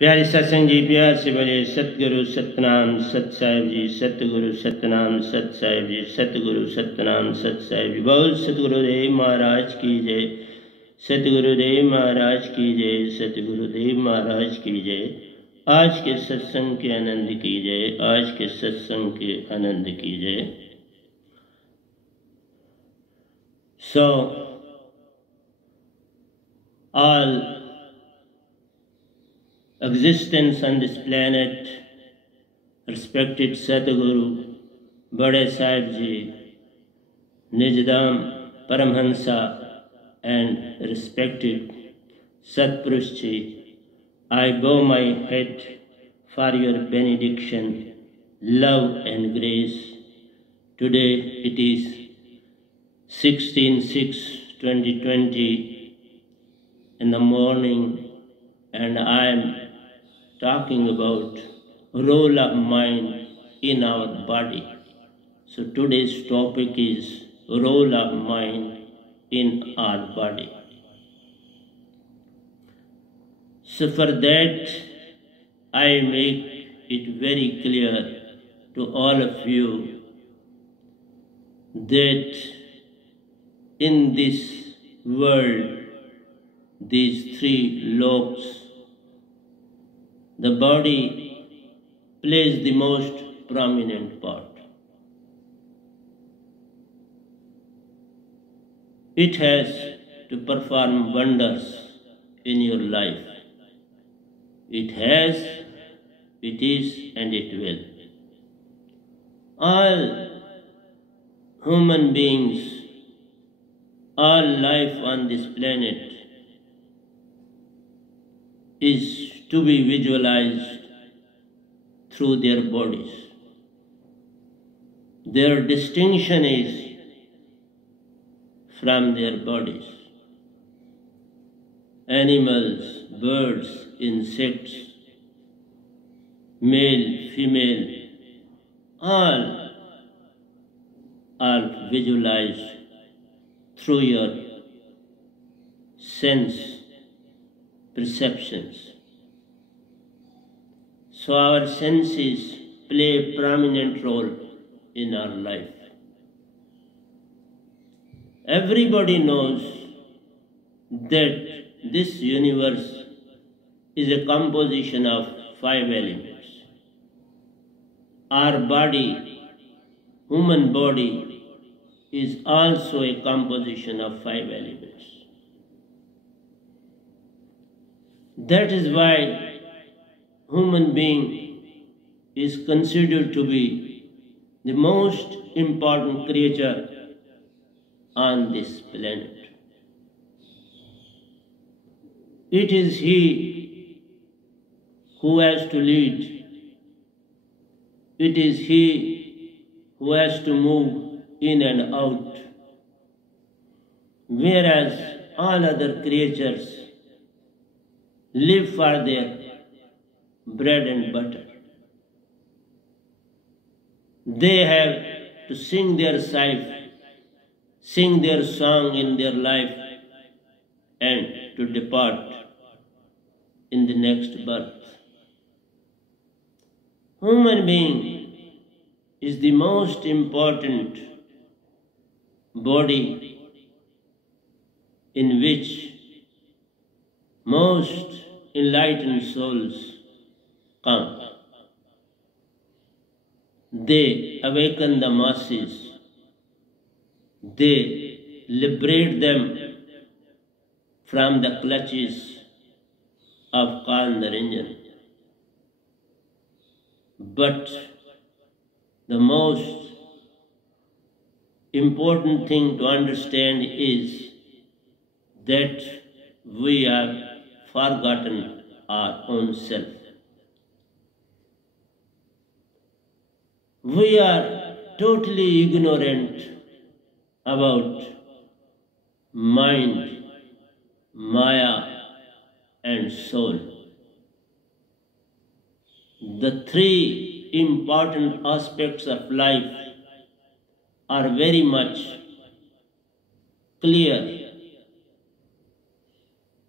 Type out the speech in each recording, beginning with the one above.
प्यारे सत्संग जी, प्यार से बोले सतगुरु सतनाम सत साहिब जी, सतगुरु सतनाम सत साहिब जी, सतगुरु सतनाम सत साहिब जी। बोल सतगुरुदेव महाराज की जय, सतगुरुदेव महाराज की जय, सतगुरुदेव महाराज की जय। आज के सत्संग के आनंद की जय, आज के सत्संग के आनंद की जय। So all existence on this planet, respected Sadguru, Bade Sahib Ji, Nijdam, Paramhansa, and respected Satpurush Ji, I bow my head for your benediction, love and grace. Today it is 16/6/2020 in the morning, and I am talking about role of mind in our body. So today's topic is role of mind in our body. So for that, I make it very clear to all of you that in this world, these three lobes, the body plays the most prominent part. It has to perform wonders in your life. It has, it is, and it will. All human beings, all life on this planet is to be visualized through their bodies. Their distinction is from their bodies. Animals, birds, insects, male, female, all are visualized through your sense perceptions. So our senses play a prominent role in our life. Everybody knows that this universe is a composition of 5 elements. Our body, human body, is also a composition of 5 elements. That is why human being is considered to be the most important creature on this planet. It is he who has to lead. It is he who has to move in and out, whereas all other creatures live for their bread and butter. They have to sing their song in their life and to depart in the next birth. Human being is the most important body in which most enlightened souls come. They awaken the masses. They liberate them from the clutches of Karnaranjan. But the most important thing to understand is that we have forgotten our own self. We are totally ignorant about mind, Maya, and soul. The three important aspects of life are very much clear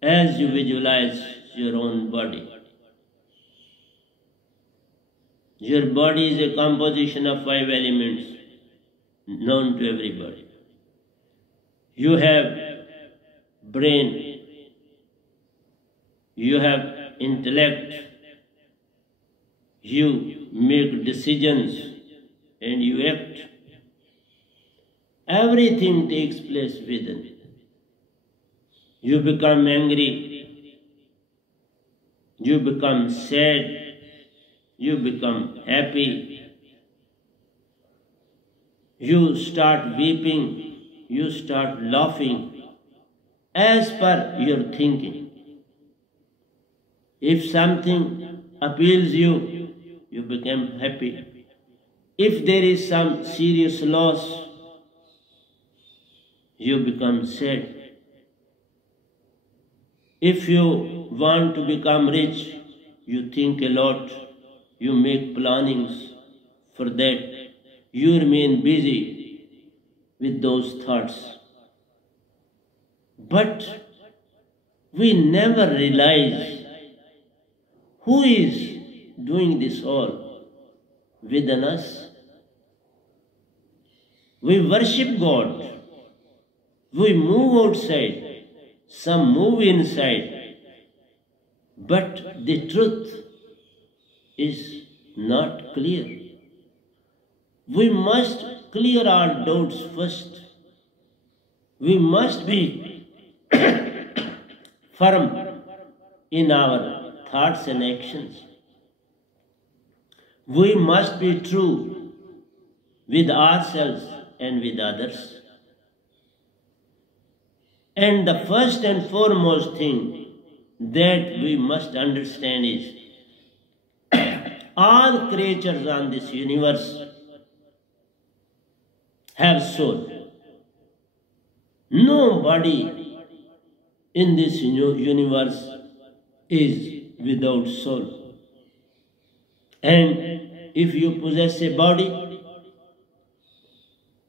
as you visualize your own body. Your body is a composition of 5 elements known to everybody. You have brain, you have intellect, you make decisions and you act. Everything takes place within. You become angry, you become sad, you become happy, you start weeping, you start laughing as per your thinking. If something appeals you, you become happy. If there is some serious loss, you become sad. If you want to become rich, you think a lot, you make plannings for that, you remain busy with those thoughts. But we never realize who is doing this all within us. We worship God, we move outside, some move inside, but the truth is not clear. We must clear our doubts first. We must be firm in our thoughts and actions. We must be true with ourselves and with others. And the first and foremost thing that we must understand is all creatures on this universe have soul. Nobody in this universe is without soul. And if you possess a body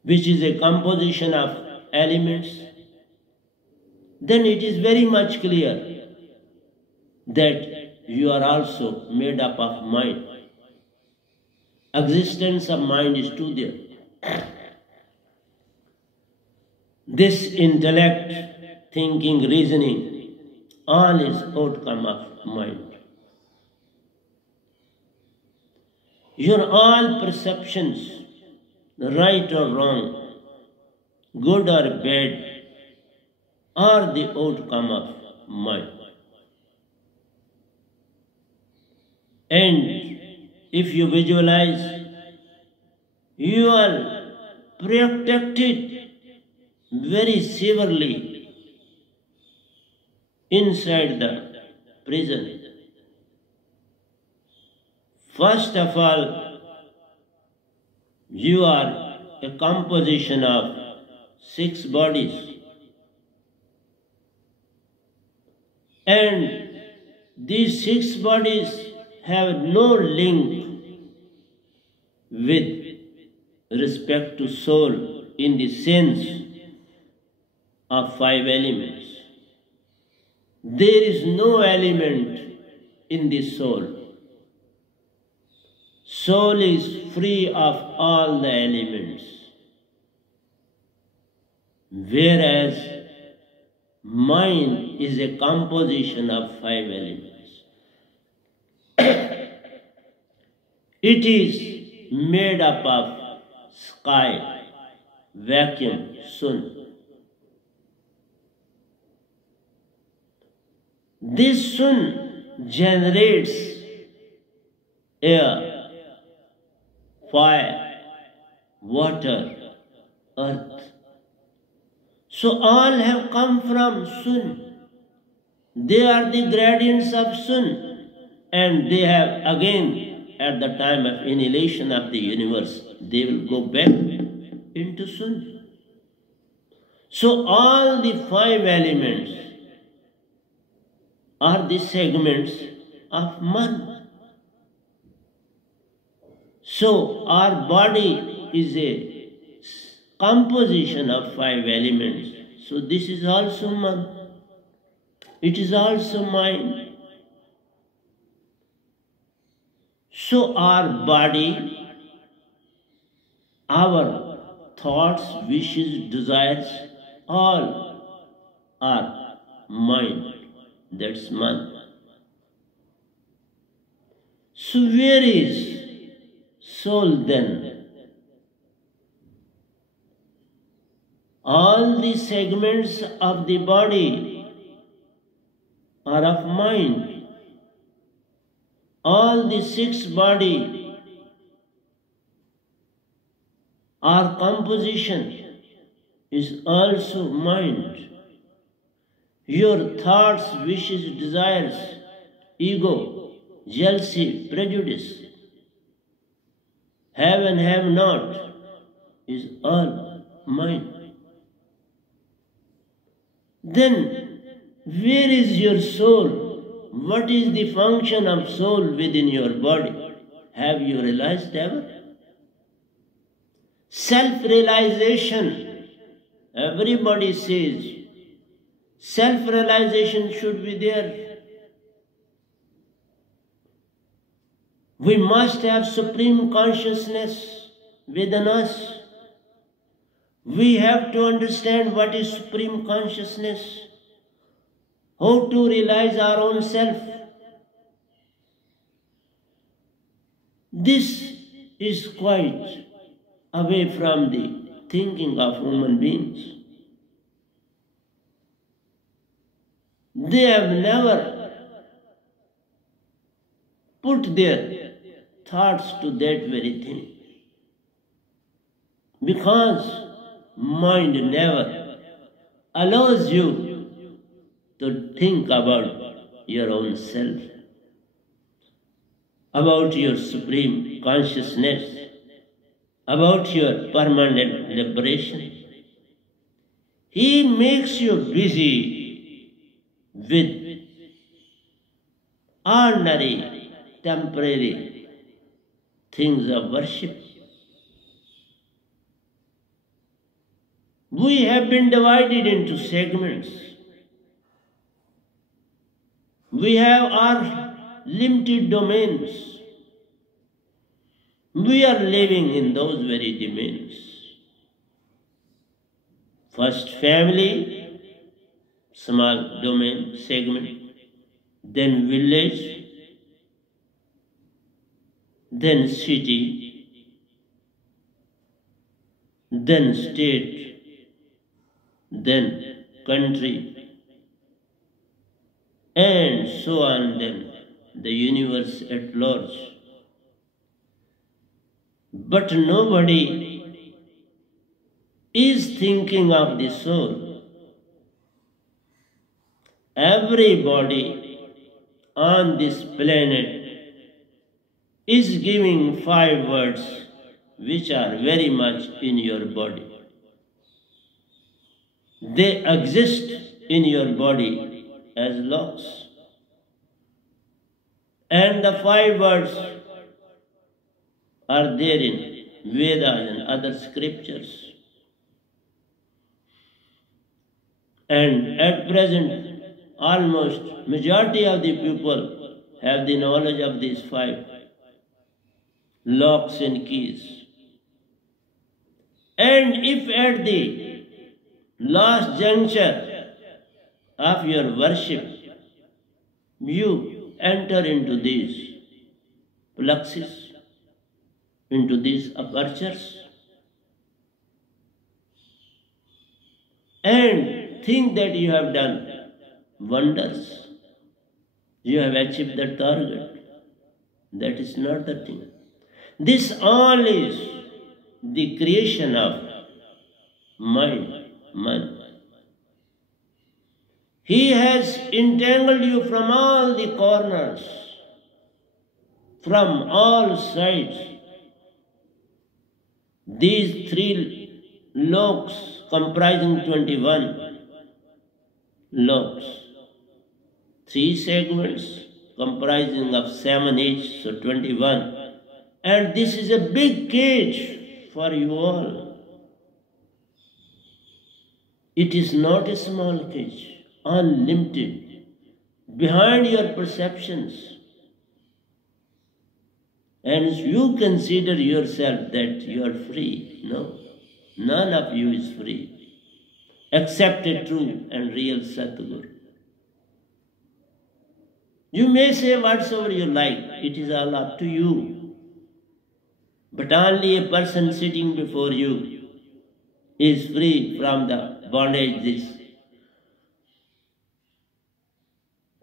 which is a composition of elements, then it is very much clear that you are also made up of mind. Existence of mind is too there. This intellect, thinking, reasoning, all is outcome of mind. Your all perceptions, right or wrong, good or bad, are the outcome of mind. And if you visualize, you are protected very severely inside the prison. First of all, you are a composition of 6 bodies. And these 6 bodies have no link with respect to soul in the sense of 5 elements. There is no element in the soul. Soul is free of all the elements, whereas mind is a composition of 5 elements. It is made up of sky, vacuum, sun. This sun generates air, fire, water, earth. So all have come from sun. They are the gradients of sun, and they have again, at the time of annihilation of the universe, they will go back into sun. So all the 5 elements are the segments of man. So our body is a composition of 5 elements. So this is also man. It is also mind. So our body, our thoughts, wishes, desires, all are mind. That's man. So where is soul then? All the segments of the body are of mind. All the 6 body our composition is also mind. Your thoughts, wishes, desires, ego, jealousy, prejudice, have and have not, is all mind. Then, where is your soul? What is the function of soul within your body? Have you realized ever? Self-realization. Everybody says self-realization should be there. We must have supreme consciousness within us. We have to understand what is supreme consciousness, how to realize our own self. This is quite away from the thinking of human beings. They have never put their thoughts to that very thing, because mind never allows you to think about your own self, about your supreme consciousness, about your permanent liberation. He makes you busy with ordinary, temporary things of worship. We have been divided into segments. We have our limited domains. We are living in those very domains. First family, small domain, segment, then village, then city, then state, then country, and so on, then the universe at large. But nobody is thinking of the soul. Everybody on this planet is giving 5 words which are very much in your body. They exist in your body as laws. And the 5 words are there in Vedas and other scriptures. And at present, almost majority of the people have the knowledge of these 5 locks and keys. And if at the last juncture of your worship, you enter into these plexus, into these apertures, and think that you have done wonders, you have achieved the target. That is not the thing. This all is the creation of mind, man. He has entangled you from all the corners, from all sides. These 3 locks comprising 21 locks, 3 segments comprising of 7 each, so 21. And this is a big cage for you all. It is not a small cage, unlimited, behind your perceptions. and you consider yourself that you are free. No, none of you is free, except a true and real Satguru. You may say whatsoever you like, it is all up to you. But only a person sitting before you is free from the bondage, this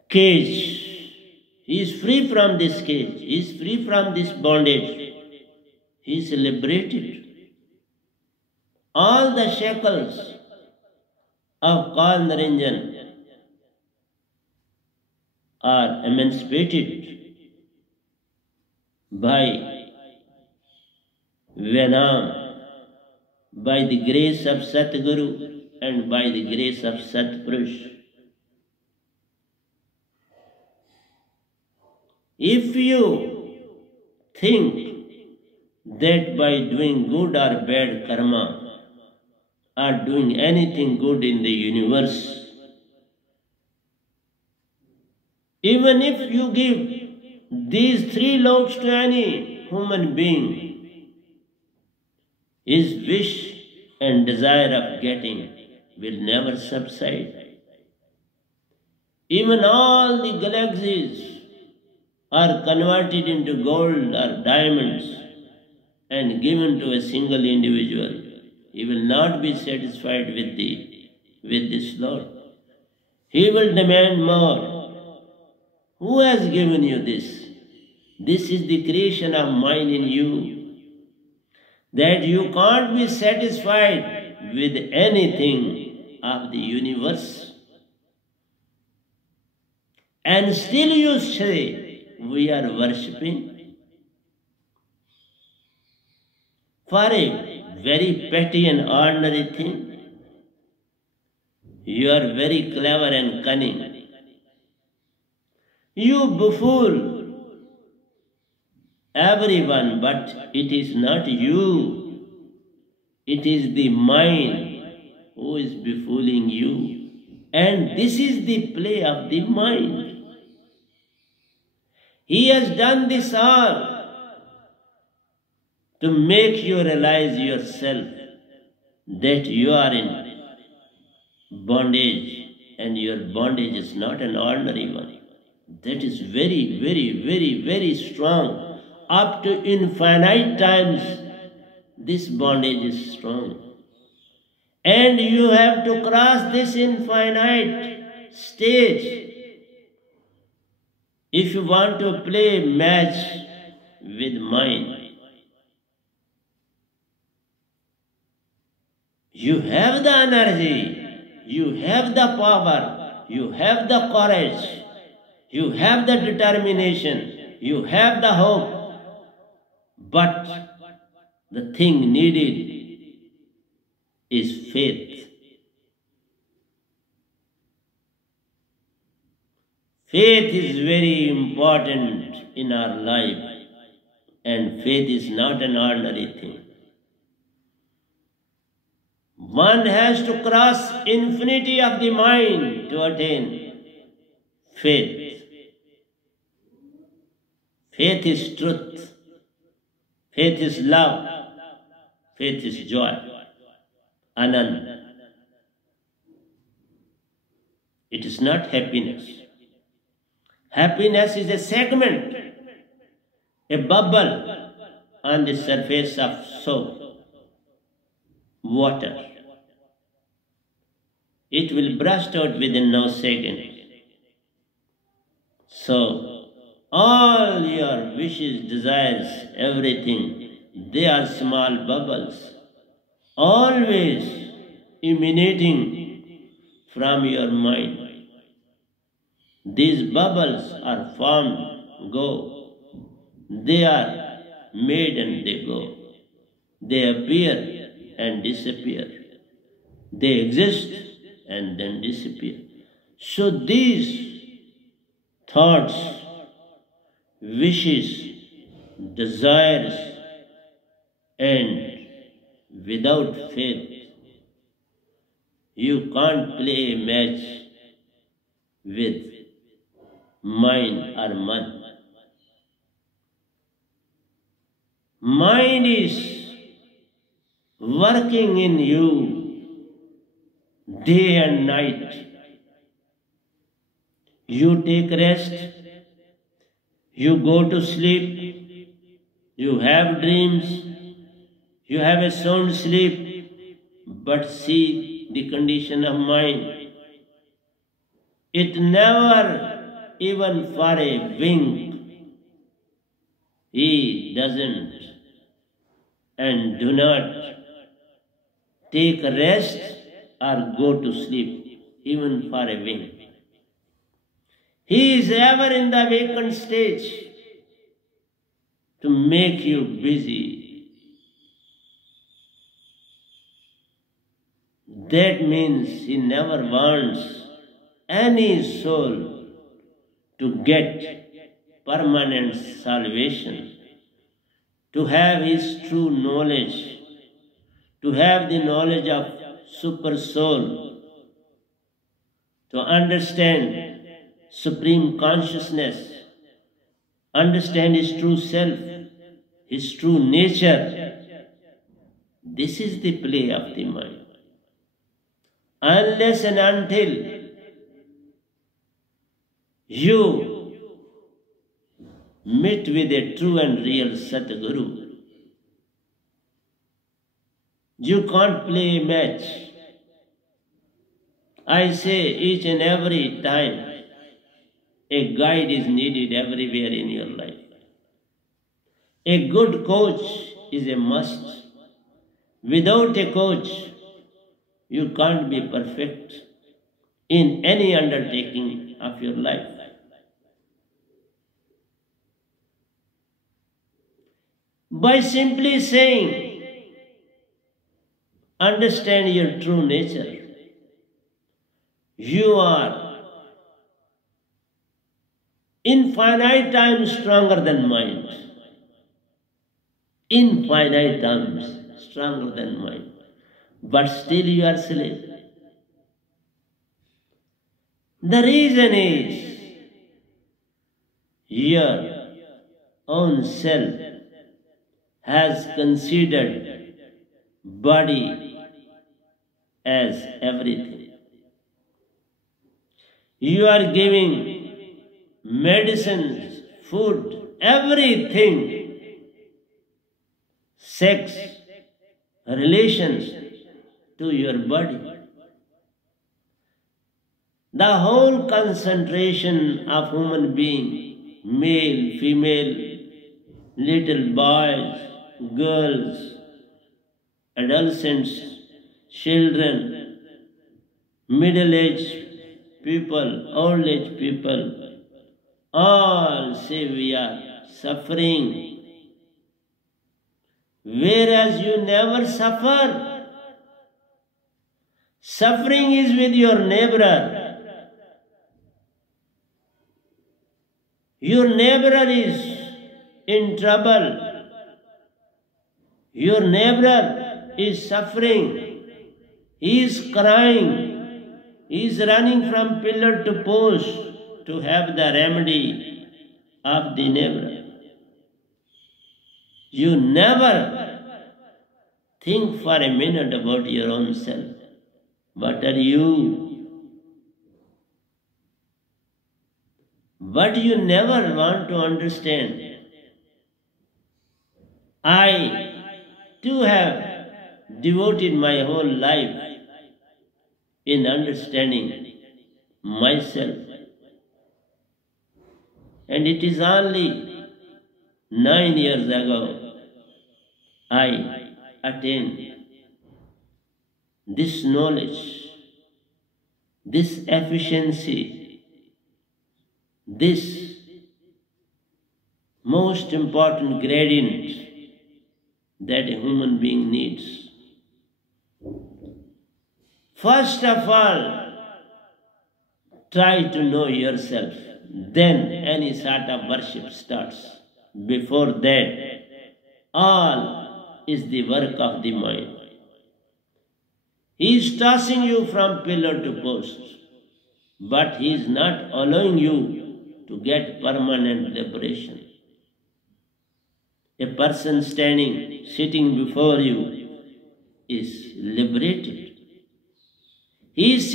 cage. He is free from this cage. He is free from this bondage. He is liberated. All the shackles of Kal Naranjan are emancipated by Venam, by the grace of Satguru and by the grace of Satpurush. If you think that by doing good or bad karma or doing anything good in the universe, even if you give these 3 loaves to any human being, his wish and desire of getting will never subside. Even all the galaxies are converted into gold or diamonds and given to a single individual, he will not be satisfied with this load. He will demand more. Who has given you this? This is the creation of mind in you, that you can't be satisfied with anything of the universe. And still you say, we are worshipping for a very petty and ordinary thing. You are very clever and cunning. You befool everyone, but it is not you. It is the mind who is befooling you. And this is the play of the mind. He has done this all to make you realize yourself that you are in bondage, and your bondage is not an ordinary one. That is very, very, very, very strong. Up to infinite times, this bondage is strong. And you have to cross this infinite stage if you want to play match with mind. You have the energy, you have the power, you have the courage, you have the determination, you have the hope, but the thing needed is faith. Faith is very important in our life, and faith is not an ordinary thing. One has to cross infinity of the mind to attain faith. Faith is truth. Faith is love. Faith is joy. Anand. It is not happiness. Happiness is a segment, a bubble on the surface of soap, water. It will burst out within no second. So, all your wishes, desires, everything, they are small bubbles, always emanating from your mind. These bubbles are formed, go. They are made and they go. They appear and disappear. They exist and then disappear. So these thoughts, wishes, desires, and without faith, you can't play a match with mind or man. mind is working in you day and night. You take rest, you go to sleep, you have dreams, you have a sound sleep, but see the condition of mind. It never, even for a wink, he doesn't and do not take rest or go to sleep, even for a wink. He is ever in the vacant stage to make you busy. That means he never wants any soul to get permanent salvation, to have his true knowledge, to have the knowledge of super soul, to understand supreme consciousness, understand his true self, his true nature. This is the play of the mind. Unless and until you meet with a true and real Satguru, you can't play a match. I say each and every time, a guide is needed everywhere in your life. A good coach is a must. Without a coach, you can't be perfect in any undertaking of your life. By simply saying, understand your true nature, you are infinite times stronger than mind. Infinite times stronger than mind. But still you are slave. The reason is your own self has considered body as everything. You are giving medicines, food, everything, sex, relations to your body. The whole concentration of human being, male, female, little boys, girls, adolescents, children, middle-aged people, old-aged people, all say we are suffering, whereas you never suffer. Suffering is with your neighbor. Your neighbor is in trouble. Your neighbor is suffering. He is crying. He is running from pillar to post to have the remedy of the neighbor. You never think for a minute about your own self. What are you? But you never want to understand. I too have devoted my whole life in understanding myself. And it is only 9 years ago I attained this knowledge, this efficiency, this most important gradient that a human being needs. First of all, try to know yourself. Then any sort of worship starts. Before that, all is the work of the mind. He is tossing you from pillar to post, but he is not allowing you to get permanent liberation. A person standing, sitting before you is liberated. He has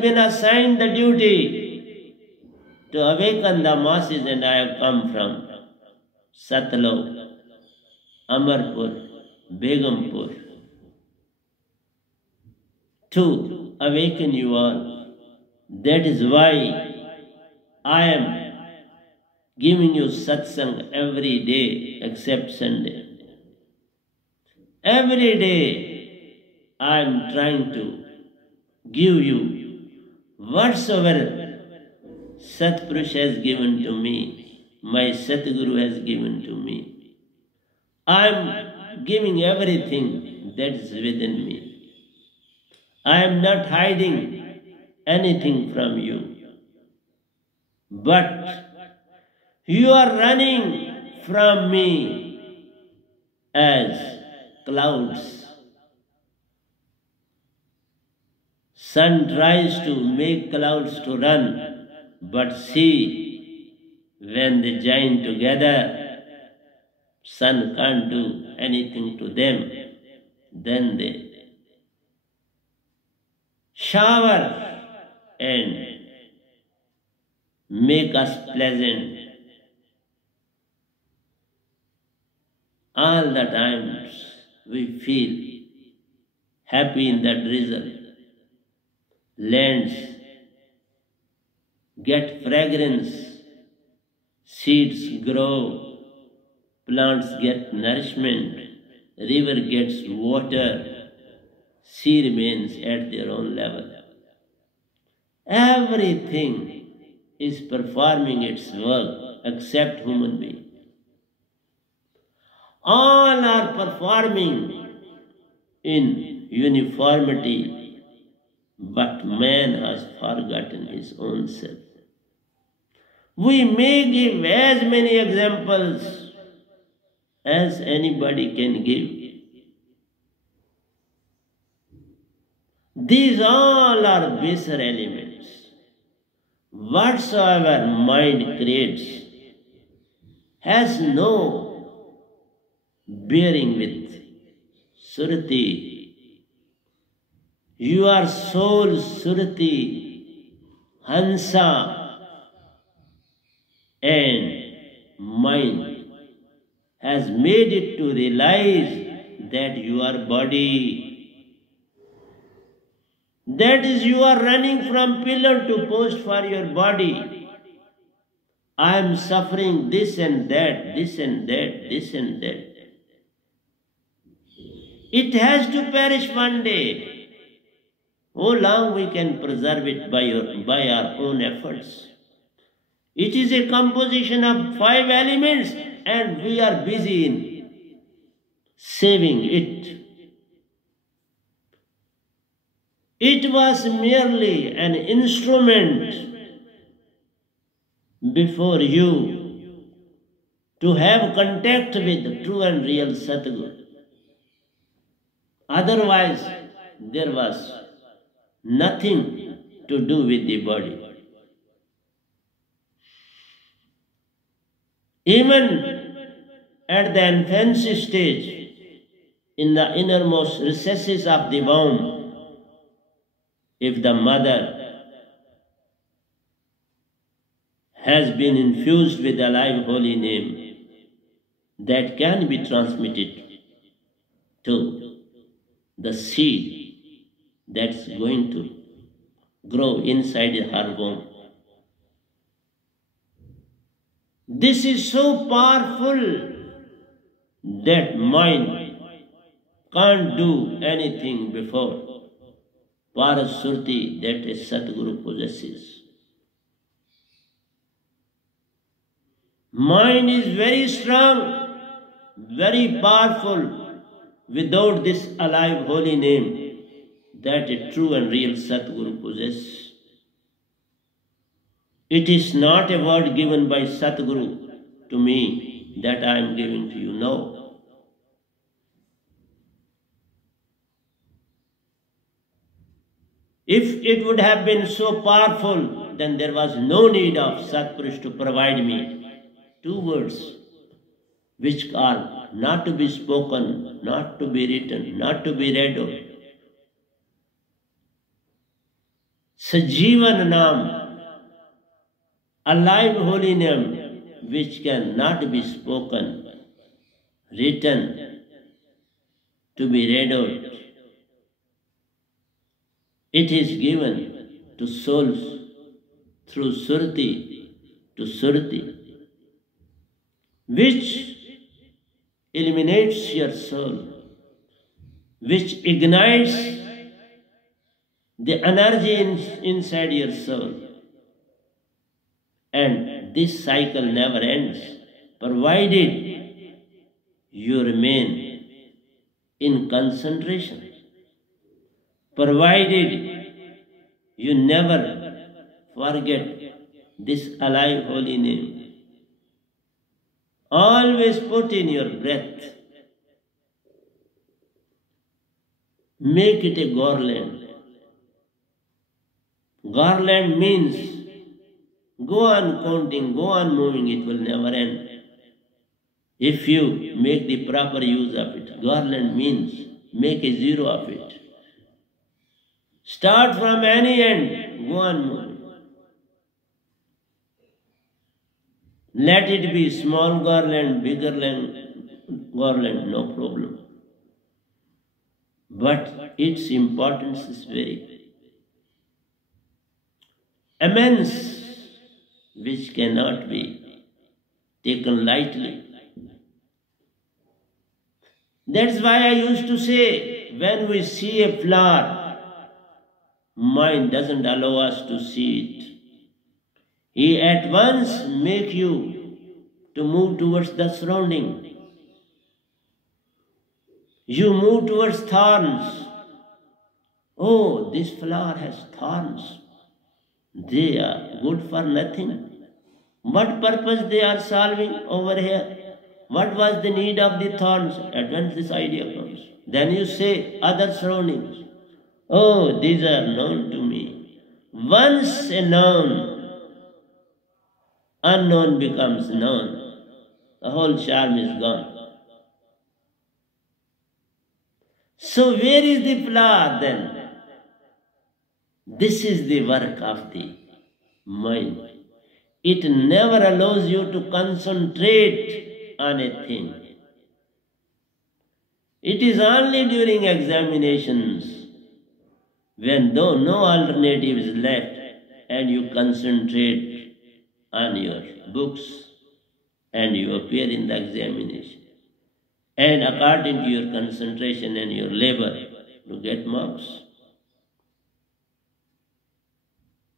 been assigned the duty to awaken the masses, and I have come from Satlok, Amarpur, Begumpur to awaken you all. That is why I am giving you satsang every day except Sunday. Every day I am trying to give you whatsoever Satpurush has given to me, my Satguru has given to me. I am giving everything that is within me. I am not hiding anything from you. But you are running from me as clouds. Sun tries to make clouds to run, but see, when they join together, sun can't do anything to them. Then they shower and make us pleasant. All the times we feel happy in the drizzle. Lands get fragrance, seeds grow, plants get nourishment, river gets water, sea remains at their own level. Everything is performing its work except human being. All are performing in uniformity, but man has forgotten his own self. We may give as many examples as anybody can give. These all are baser elements. Whatsoever mind creates has no bearing with Surati. Your soul, Surati, Hansa, and mind has made it to realize that you are body. That is, you are running from pillar to post for your body. I am suffering this and that, this and that, this and that. It has to perish one day. How long we can preserve it by our own efforts? It is a composition of 5 elements, and we are busy in saving it. It was merely an instrument before you to have contact with the true and real Satguru. Otherwise, there was nothing to do with the body. Even at the infancy stage, in the innermost recesses of the womb, if the mother has been infused with the alive holy name, that can be transmitted to the seed that's going to grow inside her womb. This is so powerful that mind can't do anything before Parasurti that a Satguru possesses. Mind is very strong, very powerful. Without this alive holy name that a true and real Satguru possesses. It is not a word given by Satguru to me that I am giving to you. No. If it would have been so powerful, then there was no need of Satpurush to provide me two words which are not to be spoken, not to be written, not to be read of. Sajivan Nam, alive holy name, which can not be spoken, written, to be read out. It is given to souls through Surti to Surti, which illuminates your soul, which ignites the energy inside your soul. And this cycle never ends, provided you remain in concentration, provided you never forget this alive holy name. Always put in your breath. Make it a garland. Garland means go on counting, go on moving, it will never end. If you make the proper use of it. Garland means make a zero of it. Start from any end, go on moving. Let it be small garland, bigger garland, no problem. But its importance is very immense, which cannot be taken lightly. That's why I used to say, when we see a flower, mind doesn't allow us to see it. He at once make you to move towards the surrounding. You move towards thorns. Oh, this flower has thorns. They are good for nothing. What purpose they are solving over here? What was the need of the thorns? At once this idea comes. Then you say other surroundings. Oh, these are known to me. Once a known, unknown becomes known. The whole charm is gone. So where is the flower then? This is the work of the mind. It never allows you to concentrate on a thing. It is only during examinations, when though no alternative is left, and you concentrate on your books and you appear in the examination. And according to your concentration and your labor, you get marks.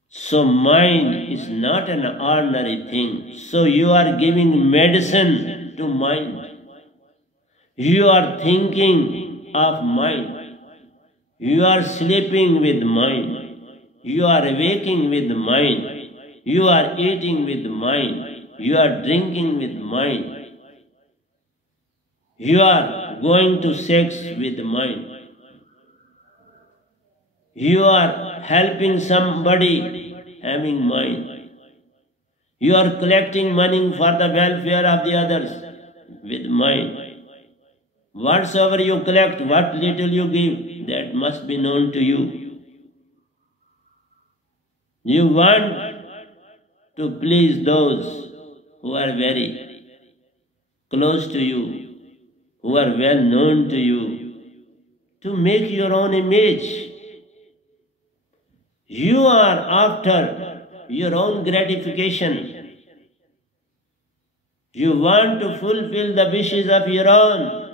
So mind is not an ordinary thing. So you are giving medicine to mind. You are thinking of mind. You are sleeping with mind. You are waking with mind. You are eating with mind. You are drinking with mind. You are going to sex with mind. You are helping somebody having mind. You are collecting money for the welfare of the others with mind. Whatsoever you collect, what little you give, that must be known to you. You want to please those who are very close to you, who are well known to you, to make your own image. You are after your own gratification. You want to fulfill the wishes of your own.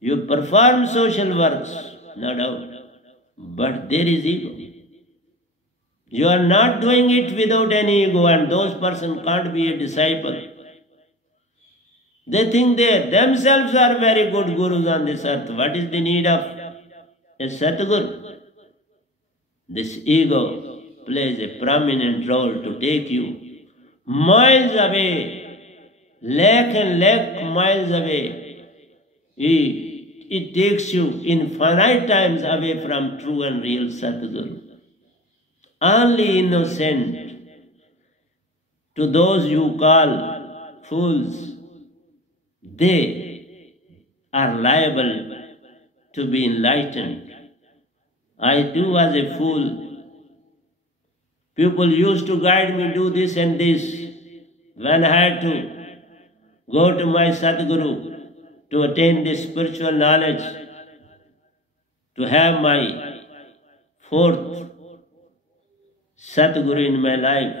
You perform social works, no doubt, but there is ego. You are not doing it without any ego, and those persons can't be a disciple. They think they themselves are very good gurus on this earth. What is the need of a Satguru? This ego plays a prominent role to take you miles away, lakh and lakh miles away. It takes you infinite times away from true and real Satguru. Only innocent To those you call fools, they are liable to be enlightened. I too was a fool. People used to guide me, do this and this. When I had to go to my Sadguru to attain this spiritual knowledge, to have my fourth Sadguru in my life,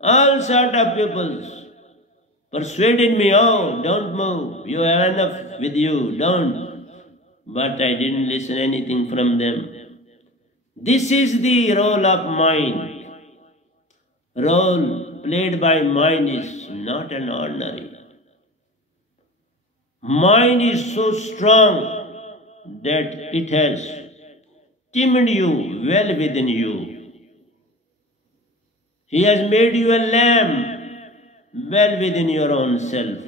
all sort of people persuaded me, oh, don't move, you have enough with you, don't. But I didn't listen anything from them. This is the role of mind. Role played by mind is not an ordinary. Mind is so strong that it has tamed you well within you. He has made you a lamb well within your own self.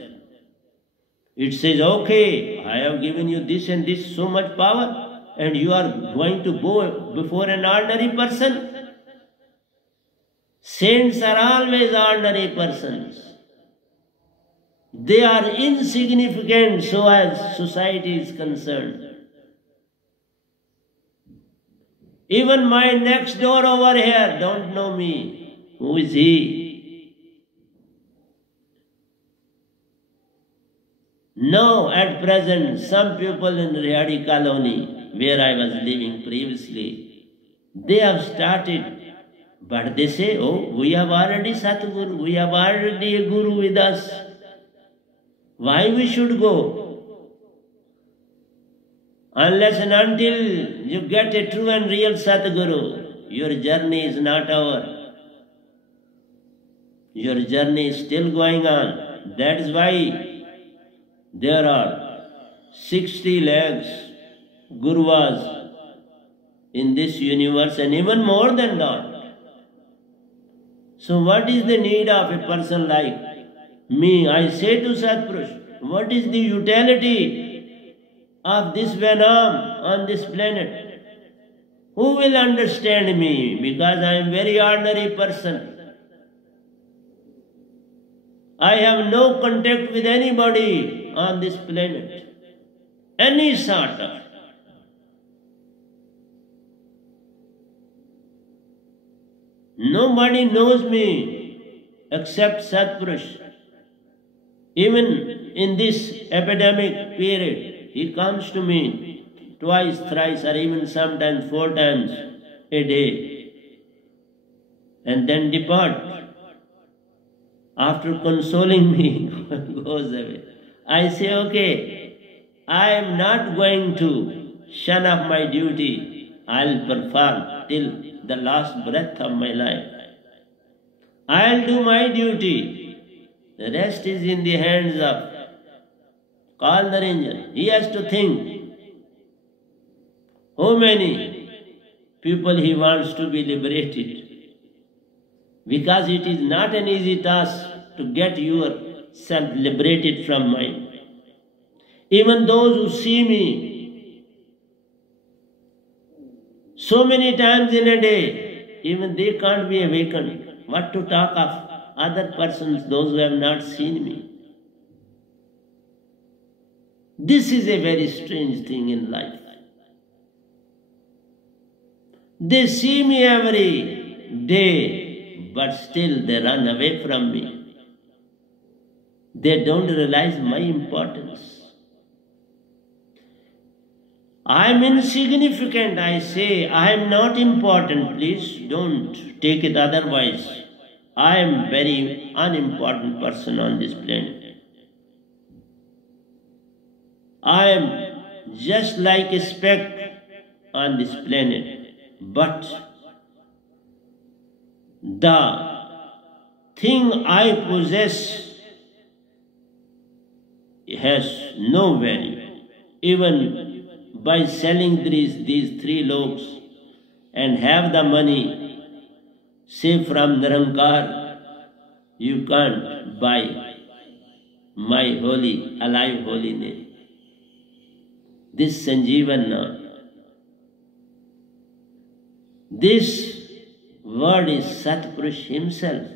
It says, okay, I have given you this and this so much power, and you are going to bow before an ordinary person. Saints are always ordinary persons. They are insignificant so as society is concerned. Even my next door over here don't know me. Who is he? No, at present, some people in Rihadi colony, where I was living previously, they have started. But they say, oh, we have already Satguru, we have already a Guru with us. Why we should go? Unless and until you get a true and real Satguru, your journey is not over. Your journey is still going on. That is why there are 60 lakhs Gurus in this universe and even more than that. So what is the need of a person like me? I say to Satpurush, what is the utility of this venom on this planet? Who will understand me? Because I am a very ordinary person. I have no contact with anybody on this planet. Any sort of. Nobody knows me except Satpurush. Even in this epidemic period, he comes to me twice, thrice, or even sometimes 4 times a day, and then depart. After consoling me, goes away. I say, okay, I am not going to shun off my duty. I'll perform till the last breath of my life. I'll do my duty. The rest is in the hands of Kal Naranjan. He has to think how many people he wants to be liberated. Because it is not an easy task to get yourself liberated from mind. Even those who see me so many times in a day, even they can't be awakened. What to talk of other persons, those who have not seen me. This is a very strange thing in life. They see me every day, but still they run away from me. They don't realize my importance. I am insignificant, I say. I am not important. Please don't take it otherwise. I am very unimportant person on this planet. I am just like a speck on this planet. But the thing I possess has no value. Even by selling these 3 loaves and have the money, say from Nirankar, you can't buy my holy, alive holy name. This Sanjeevana, this word is Satpurush himself.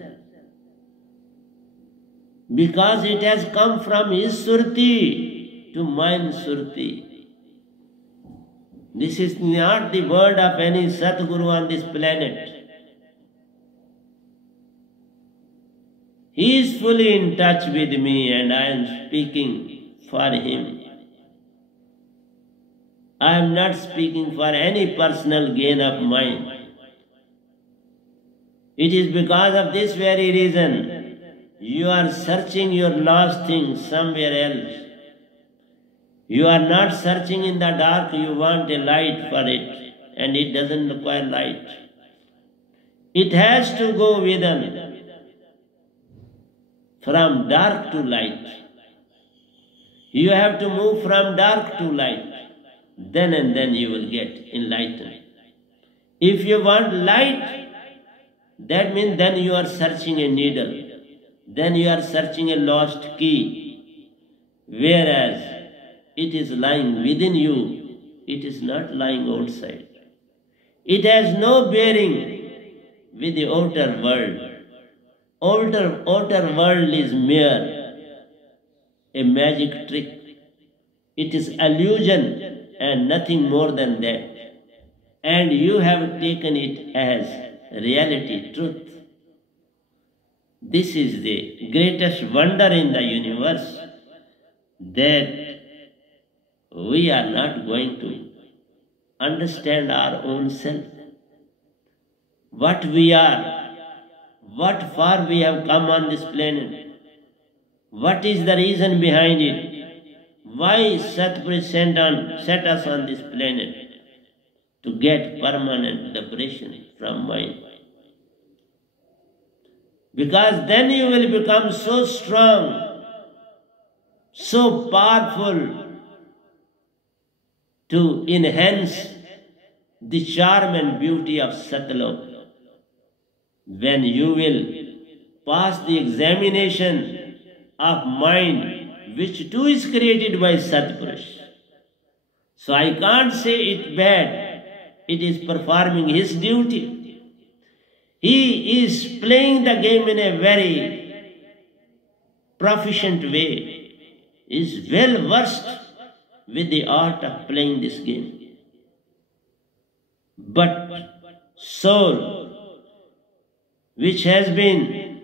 because it has come from his surti to mine surti. This is not the word of any Satguru on this planet. He is fully in touch with me and I am speaking for him. I am not speaking for any personal gain of mine. It is because of this very reason you are searching your lost things somewhere else. You are not searching in the dark, you want a light for it, and it doesn't require light. It has to go within, from dark to light. You have to move from dark to light. Then and then you will get enlightened. If you want light, that means then you are searching a needle. Then you are searching a lost key. Whereas it is lying within you. It is not lying outside. It has no bearing with the outer world. Outer world is mere a magic trick. It is illusion and nothing more than that. And you have taken it as reality, truth. This is the greatest wonder in the universe, that we are not going to understand our own self. What we are, what for we have come on this planet, what is the reason behind it, why Satguru set us on this planet, to get permanent liberation from mind. Because then you will become so strong, so powerful, to enhance the charm and beauty of Satlok. When you will pass the examination of mind, which too is created by Satpurush. So I can't say it bad. It is performing his duty. He is playing the game in a very proficient way. He is well versed with the art of playing this game. But soul, which has been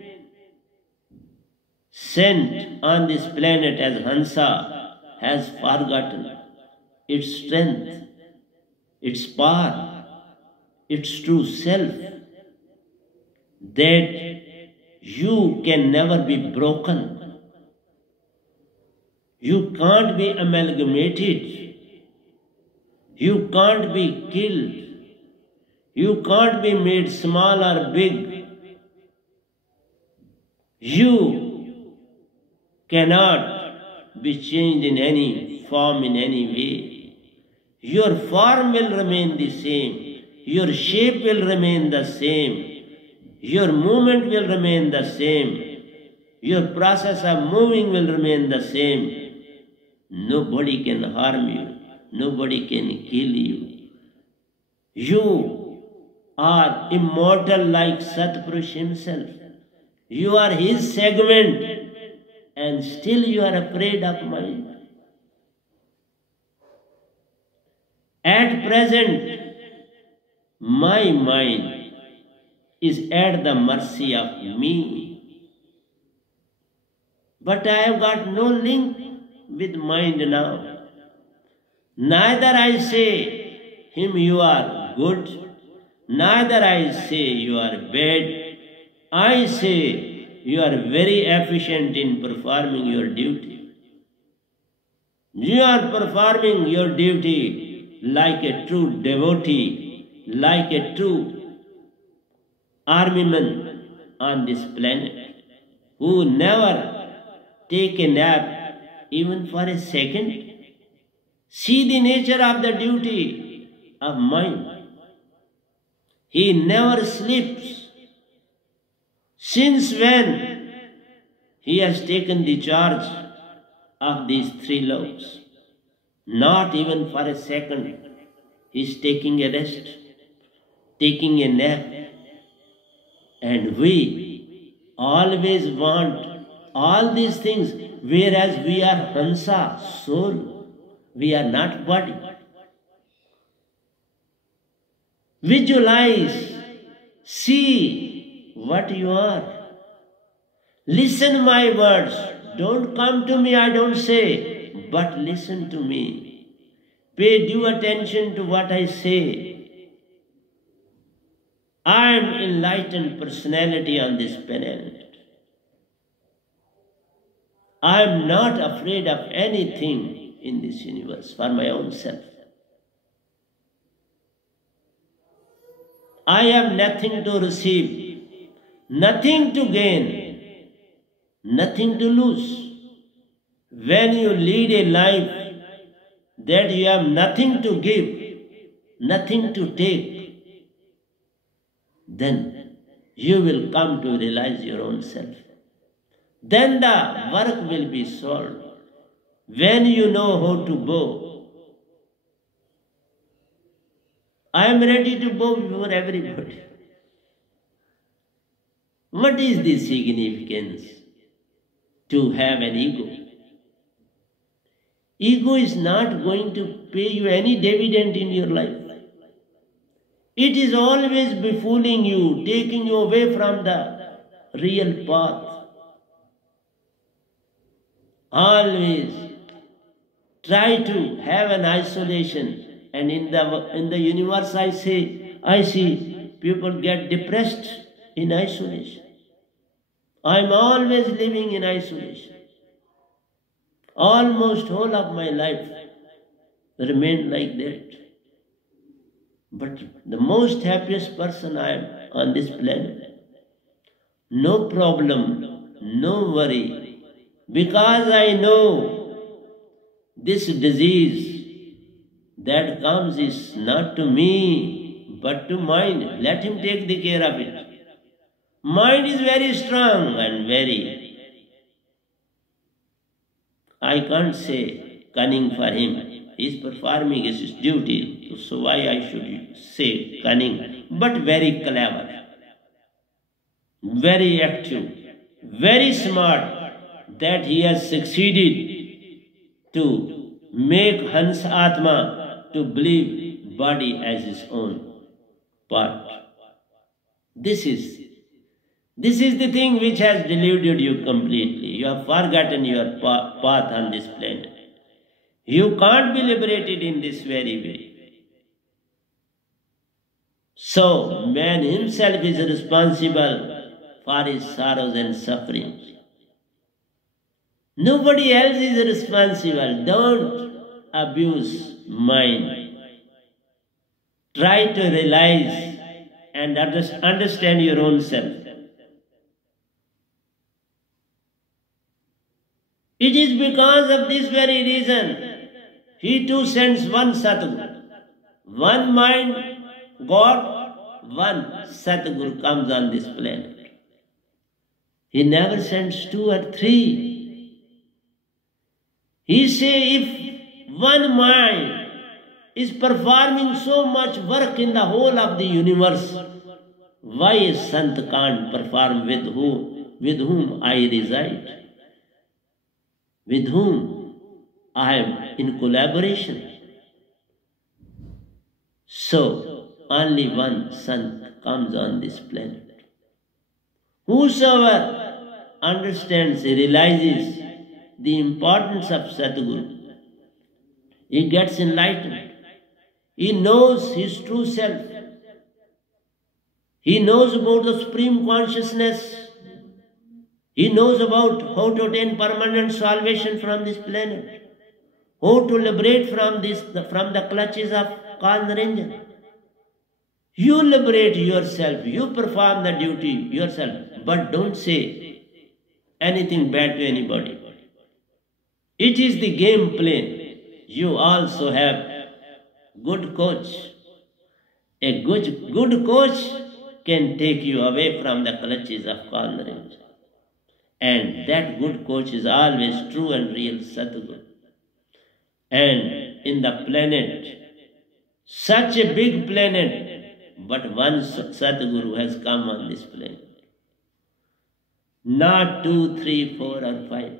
sent on this planet as Hansa, has forgotten its strength, its power, its true self, that you can never be broken. You can't be amalgamated. You can't be killed. You can't be made small or big. You cannot be changed in any form, in any way. Your form will remain the same. Your shape will remain the same. Your movement will remain the same. Your process of moving will remain the same. Nobody can harm you. Nobody can kill you. You are immortal like Satpurush himself. You are his segment, and still you are afraid of mind. At present, my mind is at the mercy of me. But I have got no link with mind now. Neither I say him you are good, neither I say you are bad. I say you are very efficient in performing your duty. You are performing your duty like a true devotee, like a true armyman on this planet, who never take a nap even for a second. See the nature of the duty of mind. He never sleeps. Since when he has taken the charge of these three loves? Not even for a second. He is taking a rest, taking a nap. And we always want all these things, whereas we are Hansa, soul, we are not body. Visualize, see what you are. Listen my words. Don't come to me, I don't say, but listen to me. Pay due attention to what I say. I am enlightened personality on this planet. I am not afraid of anything in this universe for my own self. I have nothing to receive, nothing to gain, nothing to lose. When you lead a life that you have nothing to give, nothing to take, then you will come to realize your own self. Then the work will be solved. When you know how to bow, I am ready to bow before everybody. What is the significance to have an ego? Ego is not going to pay you any dividend in your life. It is always befooling you, taking you away from the real path. Always try to have an isolation. And in the universe I see people get depressed in isolation. I am always living in isolation. Almost whole of my life remained like that. But the most happiest person I am on this planet. No problem, no worry. Because I know this disease that comes is not to me, but to mind. Let him take the care of it. Mind is very strong and very, I can't say cunning for him. He is performing his duty, so why I should say cunning? But very clever, very active, very smart, that he has succeeded to make Hans Atma to believe body as his own part. This is the thing which has deluded you completely. You have forgotten your path on this planet. You can't be liberated in this very way. So, man himself is responsible for his sorrows and sufferings. Nobody else is responsible. Don't abuse mind. Try to realize and understand your own self. It is because of this very reason he too sends one Satguru. One mind, God, one Satguru comes on this planet. He never sends two or three. He say if one mind is performing so much work in the whole of the universe, why a Sant can't perform with whom I reside? With whom I am in collaboration. So, only one Sant comes on this planet. Whosoever understands, realizes the importance of Satguru, he gets enlightened. He knows his true self. He knows about the Supreme Consciousness. He knows about how to attain permanent salvation from this planet, how to liberate from the clutches of Kal Niranjan. You liberate yourself, you perform the duty yourself, but don't say anything bad to anybody. It is the game plan. You also have good coach. A good coach can take you away from the clutches of Kal Niranjan. And that good coach is always true and real Satguru. And in the planet, such a big planet, but one Satguru has come on this planet. not 2, 3, 4 or 5.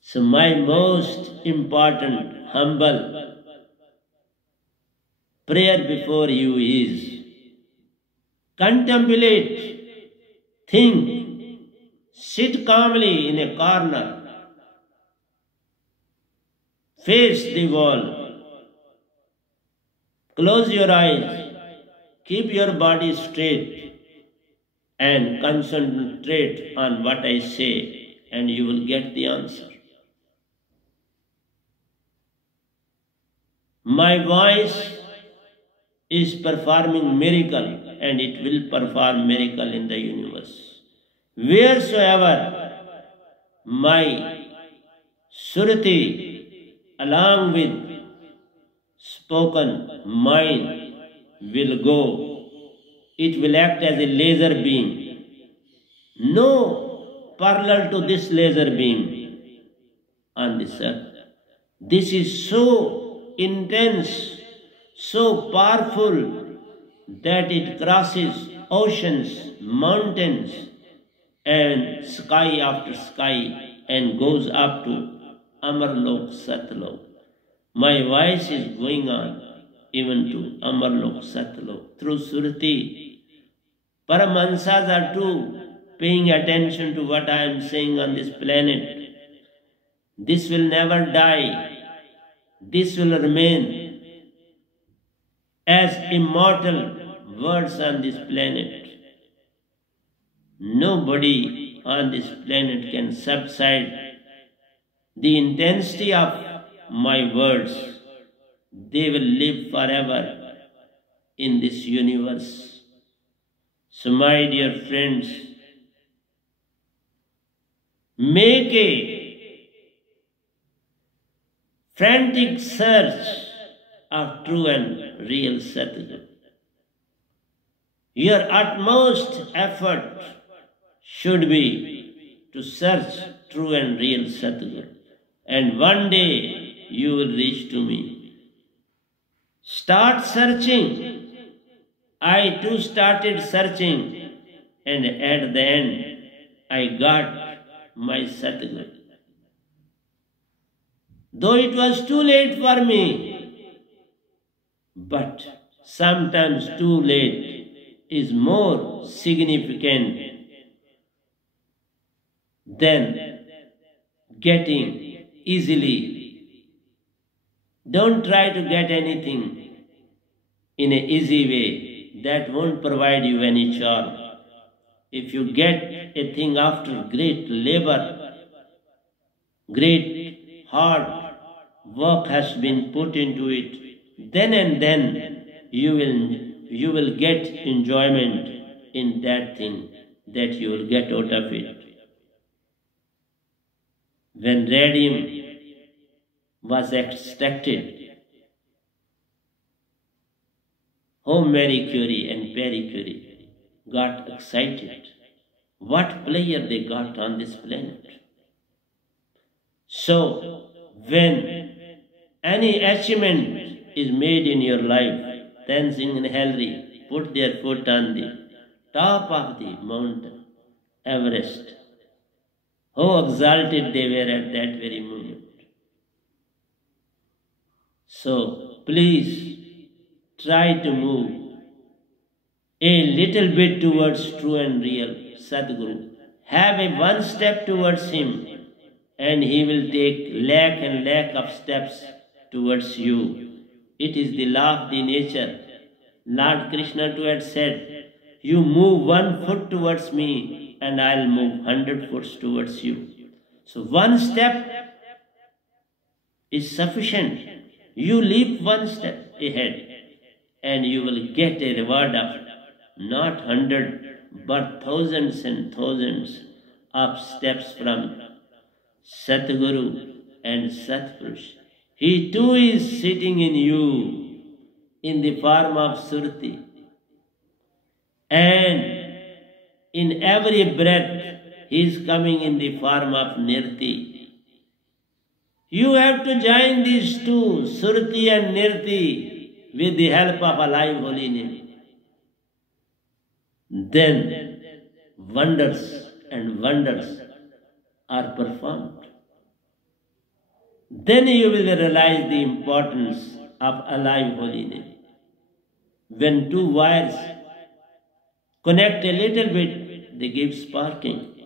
So my most important, humble prayer before you is contemplate, think, sit calmly in a corner, face the wall, close your eyes, keep your body straight and concentrate on what I say and you will get the answer. My voice is performing miracle and it will perform miracle in the universe. Wheresoever my Surati along with spoken mind will go, it will act as a laser beam. No parallel to this laser beam on this earth. This is so intense, so powerful that it crosses oceans, mountains, and sky after sky and goes up to Amarlok Satlok. My voice is going on even to Amarlok Satlok through Surati. Paramahansas are too paying attention to what I am saying on this planet. This will never die. This will remain as immortal words on this planet. Nobody on this planet can subside the intensity of my words. They will live forever in this universe. So my dear friends, make a frantic search of true and real Satguru. Your utmost effort should be to search true and real Satguru. And one day you will reach to me. Start searching. I too started searching, and at the end I got my Satguru. Though it was too late for me, but sometimes too late is more significant than getting easily. Don't try to get anything in an easy way. That won't provide you any charm. If you get a thing after great labor, great hard work has been put into it, then and then you will get enjoyment in that thing that you will get out of it. When radium was extracted, home Marie Curie and Pierre Curie got excited. What player they got on this planet? So, when any achievement is made in your life, Tenzing and Henry put their foot on the top of the mountain, Everest. How exalted they were at that very moment. So, please try to move a little bit towards true and real Sadguru. Have a one step towards him, and he will take lakh and lakh of steps towards you. It is the law of the nature. Lord Krishna too had said, you move 1 foot towards me and I'll move 100 foot towards you. So one step is sufficient. You leap one step ahead and you will get a reward of not 100 but thousands and thousands of steps from Satguru and Satpurush. He too is sitting in you in the form of Surti. And in every breath, he is coming in the form of Nirti. You have to join these two, Surti and Nirti, with the help of alive holy name. Then, wonders and wonders are performed. Then you will realize the importance of alive holy name. When two wires connect a little bit, they give sparking.